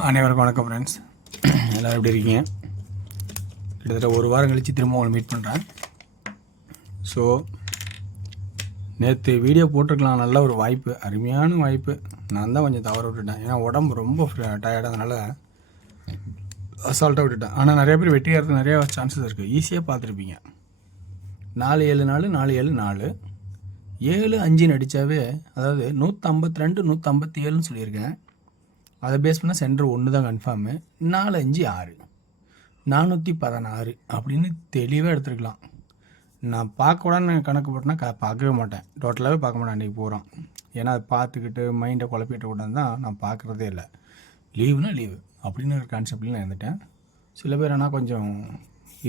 அனைவருக்கும் வணக்கம் ஃப்ரெண்ட்ஸ். எல்லோரும் எப்படி இருக்கீங்க? கிட்டத்தட்ட ஒரு வாரம் கழித்து திரும்ப உங்களை மீட் பண்ணுறேன். ஸோ நேற்று வீடியோ போட்டிருக்கலாம், நல்ல ஒரு வாய்ப்பு, அருமையான வாய்ப்பு. நான் தான் கொஞ்சம் தவற விட்டுட்டேன். ஏன்னா உடம்பு ரொம்ப டயர்டானதுனால அசால்ட்டாக விட்டுட்டேன். ஆனால் நிறைய பேர் வெற்றி ஆகிறதுக்கு நிறையா சான்சஸ் இருக்குது. ஈஸியாக பார்த்துருப்பீங்க. 4-7-4 4-7-4 7-5 அடித்தாவே, அதாவது 152 157ன்னு சொல்லியிருக்கேன். அதை பேஸ் பண்ணால் சென்டர் 1 தான் கன்ஃபார்மு. 4-5-6 416 அப்படின்னு தெளிவாக எடுத்துருக்கலாம். நான் பார்க்கக்கூடாதுன்னு கணக்கு போட்டேன்னா பார்க்கவே மாட்டேன், டோட்டலாகவே பார்க்க மாட்டேன் அன்றைக்கி போகிறோம். ஏன்னா அதை பார்த்துக்கிட்டு மைண்டை குழப்பிட்டு கூடாது தான் நான் பார்க்குறதே இல்லை. லீவுனா லீவு அப்படின்னு ஒரு கான்செப்டில் நான் இருந்துட்டேன். சில பேர் ஆனால் கொஞ்சம்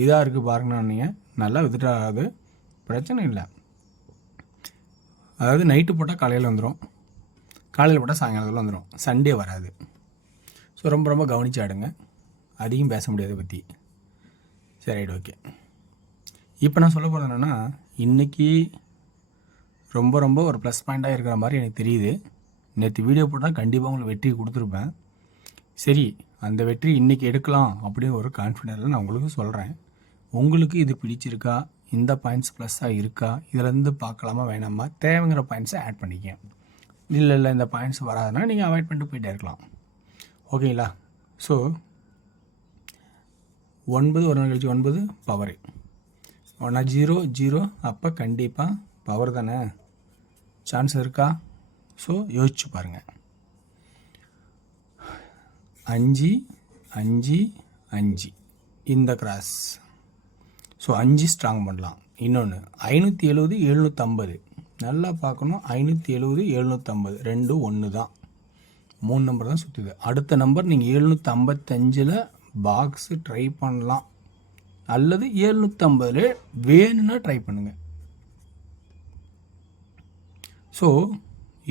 இதாக இருக்குது பாருங்கன்னு நீங்கள் நல்லா வித்துட்டாது, பிரச்சனை இல்லை. அதாவது நைட்டு போட்டால் காலையில் வந்துடும், காலையில் போட்டால் சாயங்காலத்தில் வந்துடும், சண்டே வராது. ஸோ ரொம்ப கவனித்து ஆடுங்க. அதிகம் பேச முடியாது பற்றி. சரி, ரைட், ஓகே. இப்போ நான் சொல்ல போகிறது என்னென்னா, இன்றைக்கி ரொம்ப ஒரு ப்ளஸ் பாயிண்ட்டாக இருக்கிற மாதிரி எனக்கு தெரியுது. நேற்று வீடியோ போட்டால் கண்டிப்பாக உங்களுக்கு வெற்றி கொடுத்துருப்பேன். சரி, அந்த வெற்றி இன்றைக்கி எடுக்கலாம் அப்படின்னு ஒரு கான்ஃபிடென்ட்டில் நான் உங்களுக்கு சொல்கிறேன். உங்களுக்கு இது பிடிச்சிருக்கா, இந்த பாயிண்ட்ஸ் ப்ளஸ்ஸாக இருக்கா, இதிலேருந்து பார்க்கலாமா வேணாமா, தேவைங்கிற பாயிண்ட்ஸை ஆட் பண்ணிக்க. இல்லை இந்த பாயிண்ட்ஸ் வராதுன்னா நீங்கள் அவாய்ட் பண்ணிட்டு போயிட்டே இருக்கலாம். ஓகேங்களா? ஸோ 9 ஒரு நாள் கழிச்சு 9 பவரு 0 அப்போ கண்டிப்பாக பவர் தானே, சான்ஸ் இருக்கா? ஸோ யோசிச்சு பாருங்கள். 5 இந்த கிராஸ். ஸோ 5 ஸ்ட்ராங் பண்ணலாம். இன்னொன்று 570 750 நல்லா பார்க்கணும். 570 750 2 1 தான், 3 நம்பர் தான் சுற்றுது. அடுத்த நம்பர் நீங்கள் 755 பாக்ஸு ட்ரை பண்ணலாம், அல்லது 750 வேணும்னா ட்ரை பண்ணுங்கள். ஸோ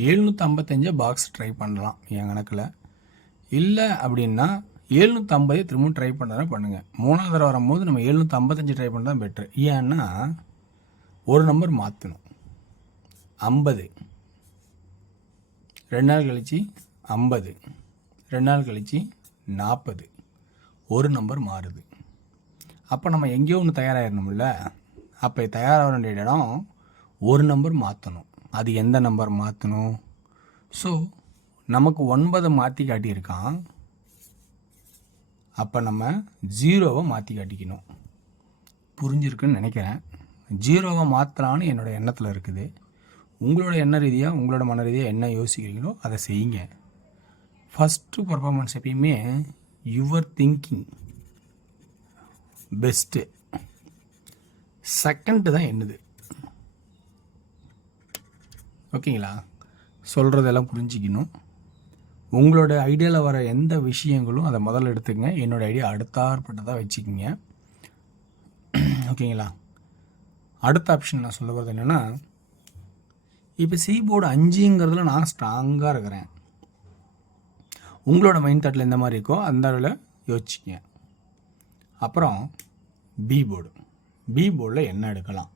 755 பாக்ஸ் ட்ரை பண்ணலாம் என் கணக்கில். இல்லை அப்படின்னா 750 திரும்ப ட்ரை பண்ணுறதா பண்ணுங்கள். 3வது தடவை வரும்போது நம்ம 755 ட்ரை பண்ணுறது தான் பெட்ரு. ஏன்னா ஒரு நம்பர் மாற்றணும். 50 2 நாள் கழிச்சு 50 2 நாள் கழிச்சு 40 ஒரு நம்பர் மாறுது. அப்போ நம்ம எங்கேயோ ஒன்று தயாராகிடணும்ல. அப்போ தயாராக வேண்டிய இடம் ஒரு நம்பர் மாற்றணும். அது எந்த நம்பர் மாற்றணும்? ஸோ நமக்கு 9 மாற்றி காட்டியிருக்கான். அப்போ நம்ம 0வை மாற்றி காட்டிக்கணும். புரிஞ்சிருக்குன்னு நினைக்கிறேன். 0வை மாற்றலான்னு என்னோடய எண்ணத்தில் இருக்குது. உங்களோட எண்ண ரீதியாக, உங்களோட மன ரீதியாக என்ன யோசிக்கிறீங்களோ அதை செய்யுங்க. ஃபஸ்ட்டு பர்ஃபார்மன்ஸ் எப்பயுமே யுவர் திங்கிங் பெஸ்ட்டு, செகண்டு தான் என்னது. ஓகேங்களா? சொல்கிறதெல்லாம் புரிஞ்சிக்கணும். உங்களோட ஐடியாவில் வர எந்த விஷயங்களும் அதை முதல்ல எடுத்துக்கங்க. என்னோடய ஐடியா அடுத்தாற்பட்டதாக வச்சுக்கிங்க. ஓகேங்களா? அடுத்த ஆப்ஷன் நான் சொல்ல வரது என்னென்னா, இப்போ சி போர்டு 5ங்கிறதுல நான் ஸ்ட்ராங்காக இருக்கிறேன். உங்களோட மைண்ட் தாட்டில் எந்த மாதிரி இருக்கோ அந்த அளவில் யோசிச்சிங்க. அப்புறம் பி போர்டில் என்ன எடுக்கலாம்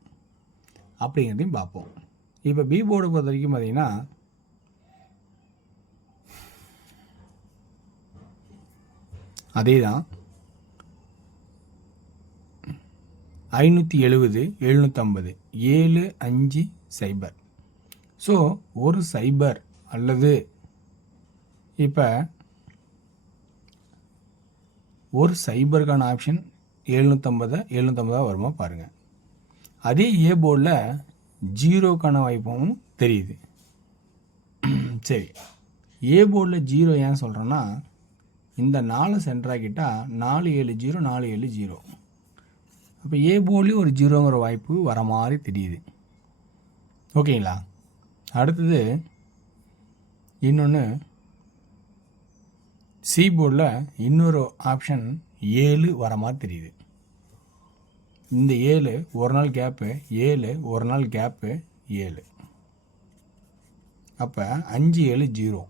அப்படிங்கிறதையும் பார்ப்போம். இப்போ பி போர்டு பொறுத்த வரைக்கும் பார்த்தீங்கன்னா, அதே தான் 570 750 750. ஸோ ஒரு சைபர் அல்லது இப்போ ஒரு சைபருக்கான ஆப்ஷன் 750 வருமா பாருங்கள். அதே ஏ போர்டில் 0க்கான வாய்ப்பும் தெரியுது. சரி, ஏ போர்டில் 0 ஏன் சொல்கிறேன்னா, இந்த 4 சென்டராகிட்டால் 470 470. அப்போ ஏ போர்ட்லேயும் ஒரு 0ங்கிற வாய்ப்பு வர மாதிரி தெரியுது. ஓகேங்களா? அடுத்தது இன்னொன்று, சி போர்டில் இன்னொரு ஆப்ஷன் 7 வர மாதிரி தெரியுது. இந்த 7 ஒரு நாள் கேப்பு, 7 ஒரு நாள் கேப்பு 7. அப்போ 5 7 0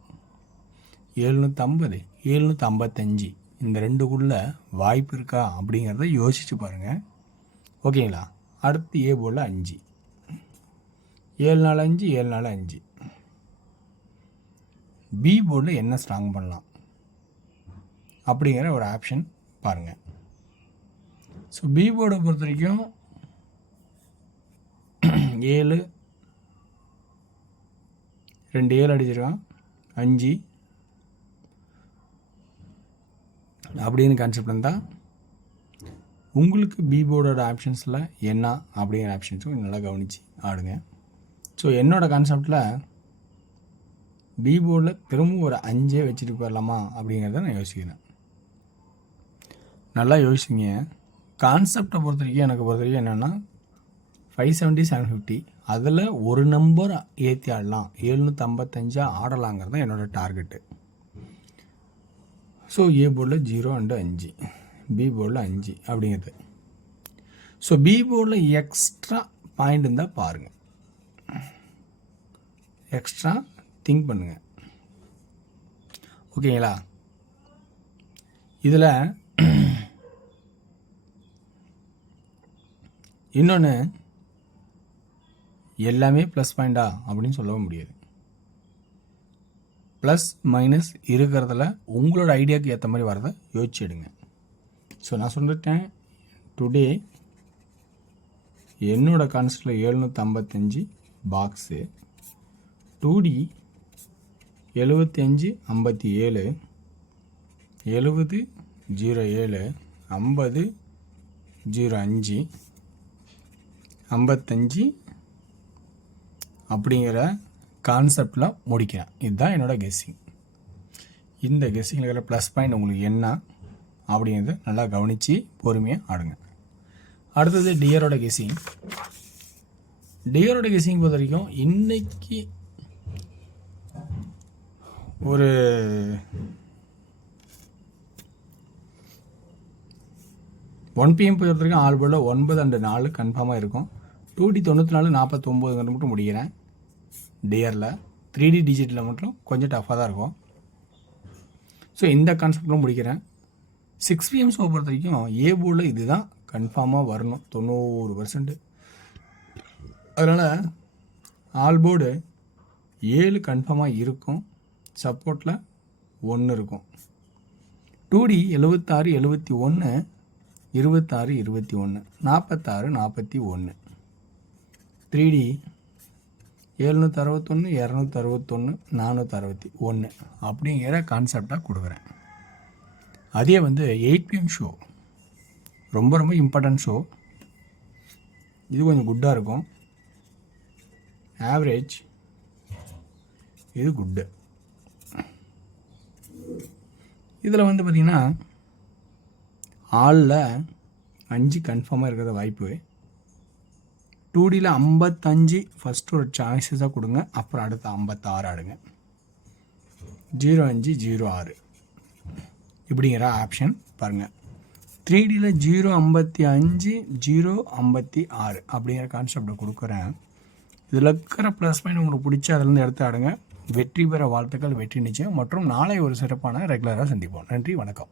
750 755 இந்த ரெண்டுக்குள்ளே வாய்ப்பு இருக்கா அப்படிங்கிறத யோசிச்சு பாருங்கள். ஓகேங்களா? அடுத்து ஏ போர்டில் 5 7 4 5 7 4 5. பி போர்டில் என்ன ஸ்ட்ராங் பண்ணலாம்? அப்படிங்கிற ஒரு ஆப்ஷன் பாருங்கள். ஸோ பி போர்டை பொறுத்த வரைக்கும் 7 2 7 அடிச்சிருக்கான் 5 அப்படின்னு கான்செப்ட் இருந்தால் உங்களுக்கு பி போர்டோட ஆப்ஷன்ஸில் என்ன அப்படிங்கிற ஆப்ஷன்ஸும் நல்லா கவனித்து ஆடுங்க. ஸோ என்னோடய கான்செப்டில் பி போர்டில் திரும்ப ஒரு 5 வச்சுட்டு போயிடலாமா அப்படிங்கிறத நான் யோசிக்கிறேன். நல்லா யோசிங்க. கான்செப்டை பொறுத்த வரைக்கும் என்னென்னா 570 750 அதில் ஒரு நம்பர் ஏற்றி ஆடலாம், 755 ஆடலாங்கிறது தான் என்னோடய டார்கெட்டு. ஸோ ஏ போர்டில் 0 அண்டு 5, பி போர்டில் 5 அப்படிங்கிறது. ஸோ பி போர்டில் எக்ஸ்ட்ரா பாயிண்ட் இருந்தால் பாருங்கள், எக்ஸ்ட்ரா திங்க் பண்ணுங்கள். ஓகேங்களா? இதில் இன்னொன்று, எல்லாமே ப்ளஸ் பாயிண்டா அப்படின்னு சொல்லவும் முடியாது. ப்ளஸ் மைனஸ் இருக்கிறதுல உங்களோட ஐடியாவுக்கு ஏற்ற மாதிரி வரதை யோசிச்சு எடுங்க. ஸோ நான் சொல்லிட்டேன், டுடே என்னோடய கான்செப்டில் 755 பாக்ஸு, 2D 75 57 70 07 50 05 55 அப்படிங்கிற கான்செப்டில் முடிக்கிறேன். இதுதான் என்னோடய கெஸ்ஸிங். இந்த கெஸ்ஸிங்கில் இருக்கிற ப்ளஸ் பாயிண்ட் உங்களுக்கு என்ன அப்படிங்கிறத நல்லா கவனித்து பொறுமையாக ஆடுங்க. அடுத்தது டியரோட கெஸ்ஸிங். டியரோட கெஸ்ஸிங் பொறுத்த வரைக்கும் இன்றைக்கி ஒரு 1 PM பொறுத்த வரைக்கும் ஆல் போர்டில் 9 அண்டு 4 கன்ஃபார்மாக இருக்கும். 2D 94 49 மட்டும் முடிக்கிறேன். டியரில் 3D டிஜிட்டில் மட்டும் கொஞ்சம் டஃப்பாக தான் இருக்கும். ஸோ இந்த கான்செப்டில் முடிக்கிறேன். 6 PM ஷோ பொறுத்த வரைக்கும் ஏ போர்டில் இது தான் கன்ஃபார்மாக வரணும் 90%. அதனால் ஆல் போர்டு 7 கன்ஃபார்மாக இருக்கும், சப்போர்ட்டில் 1 இருக்கும். 2D 76 71 26 21 46 41, 3D 761 261 461 அப்படிங்கிற கான்செப்டாக கொடுக்குறேன். அதே 8 PM ஷோ ரொம்ப ரொம்ப இம்பார்ட்டன்ட் ஷோ. இது கொஞ்சம் குட்டாக இருக்கும். ஆவரேஜ் இது குட்டு. இதில் பார்த்திங்கன்னா ஆளில் 5 கன்ஃபார்மாக இருக்கிற வாய்ப்பு. 2Dயில் 55 ஃபஸ்ட்டு ஒரு சாய்ஸஸாக கொடுங்க, அப்புறம் அடுத்து 56 ஆடுங்க. 05 06 இப்படிங்கிற ஆப்ஷன் பாருங்கள். 3Dயில் 055 056 அப்படிங்கிற கான்செப்டை கொடுக்குறேன். இதில் இருக்கிற ப்ளஸ் பாயிண்ட் உங்களுக்கு பிடிச்சி அதிலேருந்து எடுத்து ஆடுங்க. வெற்றி பெற வாழ்த்துக்கள், வெற்றி நிச்சயம். மற்றும் நாளை ஒரு சிறப்பான ரெகுலராக சந்திப்போம். நன்றி, வணக்கம்.